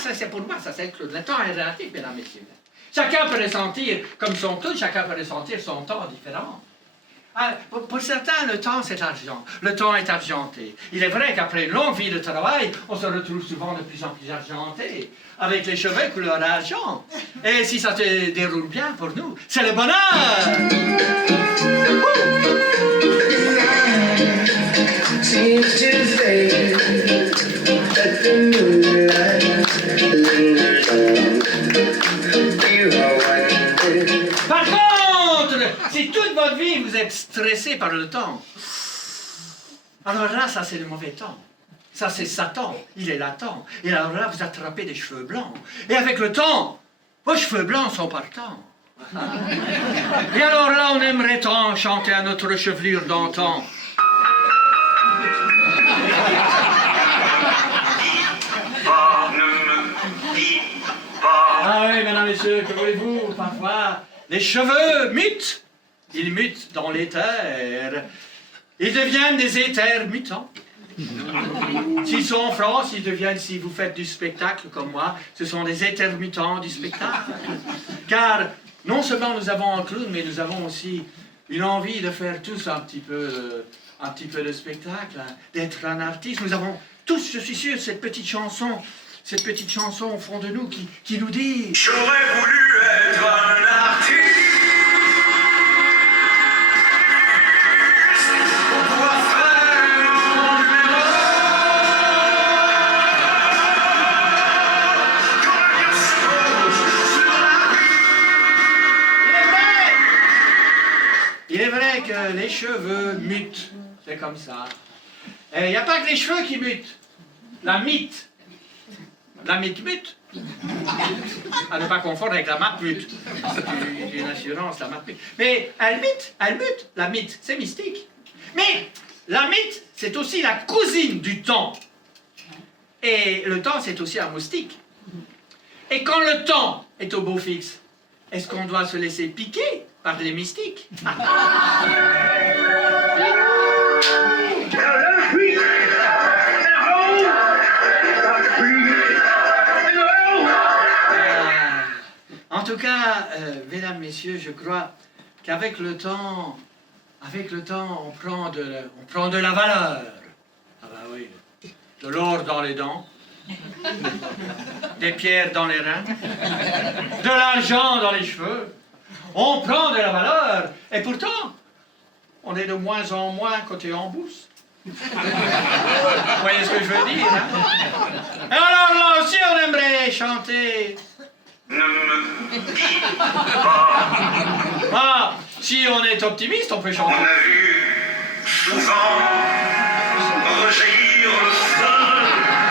ça c'est pour moi, ça c'est Claude. Le temps est relatif, mesdames, messieurs. Chacun peut ressentir comme son Claude, chacun peut ressentir son temps différemment. Ah, pour certains, le temps, c'est argent. Le temps est argenté. Il est vrai qu'après une longue vie de travail, on se retrouve souvent de plus en plus argenté, avec les cheveux couleur argent. Et si ça te déroule bien pour nous, c'est le bonheur! Par contre, si toute votre vie vous êtes stressé par le temps, alors là, ça c'est le mauvais temps. Ça c'est Satan, il est latent. Et alors là, vous attrapez des cheveux blancs. Et avec le temps, vos cheveux blancs sont partants. Et alors là, on aimerait tant chanter à notre chevelure d'antan. Ah oui, mesdames, messieurs, que voulez-vous, parfois, les cheveux mutent. Ils mutent dans l'éther. Ils deviennent des éthers mutants. S'ils sont en France, ils deviennent, si vous faites du spectacle comme moi, ce sont des éthers mutants du spectacle. Car non seulement nous avons un clown, mais nous avons aussi une envie de faire tous un petit peu de spectacle, hein, d'être un artiste. Nous avons tous, je suis sûr, cette petite chanson au fond de nous qui nous dit « J'aurais voulu être un artiste pour pouvoir faire mon numéro. » Il est vrai que les cheveux mutent, c'est comme ça. Et il n'y a pas que les cheveux qui mutent, la mythe. La mythe mute. À ne pas confondre avec la matmute. C'est une assurance, la matmute. Mais elle mute. La mythe, c'est mystique. Mais la mythe, c'est aussi la cousine du temps. Et le temps, c'est aussi un moustique. Et quand le temps est au beau fixe, est-ce qu'on doit se laisser piquer par les mystiques? En tout cas, mesdames, messieurs, je crois qu'avec le temps, on prend de la valeur. Ah ben oui, de l'or dans les dents, des pierres dans les reins, de l'argent dans les cheveux. On prend de la valeur, et pourtant, on est de moins en moins côté en bourse. Vous voyez ce que je veux dire, hein? Et alors là aussi, on aimerait chanter... Ne me dis pas. Ah, si on est optimiste, on peut chanter. On a vu souvent rejaillir le feu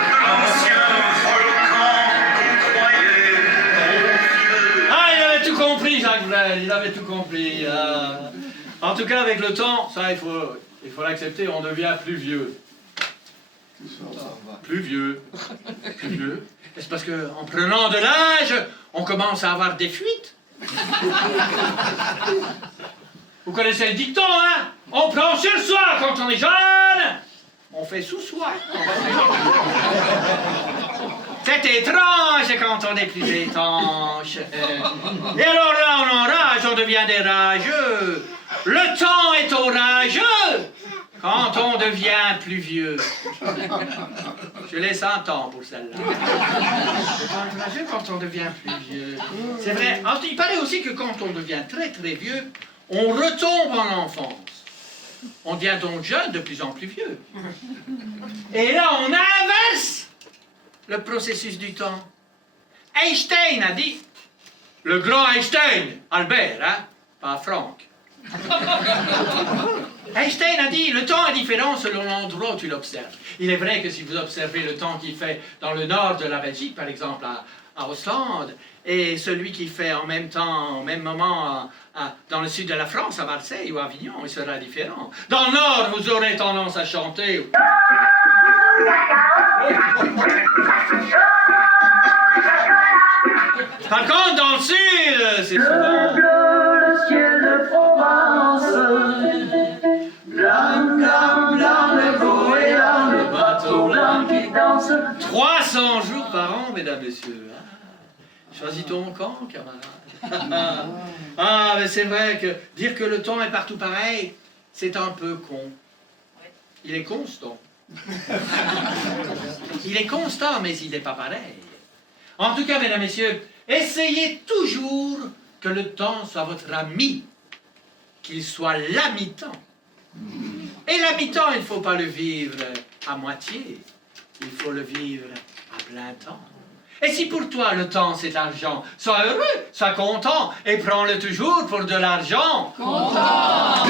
de l'ancien volcan qu'on croyait vieux. Ah, il avait tout compris, Jacques Brel, il avait tout compris. En tout cas, avec le temps, ça, il faut l'accepter, on devient plus vieux. Plus vieux. Est-ce parce qu'en prenant de l'âge, on commence à avoir des fuites? Vous connaissez le dicton, hein? On prend sur soi quand on est jeune, on fait sous soi. C'est étrange quand on est plus étanche. Et alors là, on enrage, on devient des rageux. Le temps est orageux quand on devient plus vieux. Je laisse un temps pour celle-là. C'est orageux quand on devient plus vieux. C'est vrai. Il paraît aussi que quand on devient très très vieux, on retombe en enfance. On devient donc jeune de plus en plus vieux. Et là, on inverse le processus du temps. Einstein a dit, le grand Einstein, Albert, hein, pas Franck. Einstein a dit, le temps est différent selon l'endroit où tu l'observes. Il est vrai que si vous observez le temps qu'il fait dans le nord de la Belgique, par exemple à Ostende, et celui qui fait en même temps, au même moment, dans le sud de la France, à Marseille ou à Avignon, il sera différent. Dans le nord, vous aurez tendance à chanter... Par contre, dans le sud, c'est souvent... Le ciel de Provence, blanc, blanc, blanc, le goéland, le bateau blanc qui danse. 300 jours parents, mesdames, messieurs. Ah, choisis ton camp, camarade. Ah, mais c'est vrai que dire que le temps est partout pareil, c'est un peu con. Il est constant. Il est constant, mais il n'est pas pareil. En tout cas, mesdames, messieurs, essayez toujours que le temps soit votre ami, qu'il soit l'ami-temps. Et l'ami-temps, il ne faut pas le vivre à moitié, il faut le vivre à plein temps. Et si pour toi le temps c'est l'argent, sois heureux, sois content et prends-le toujours pour de l'argent. Content.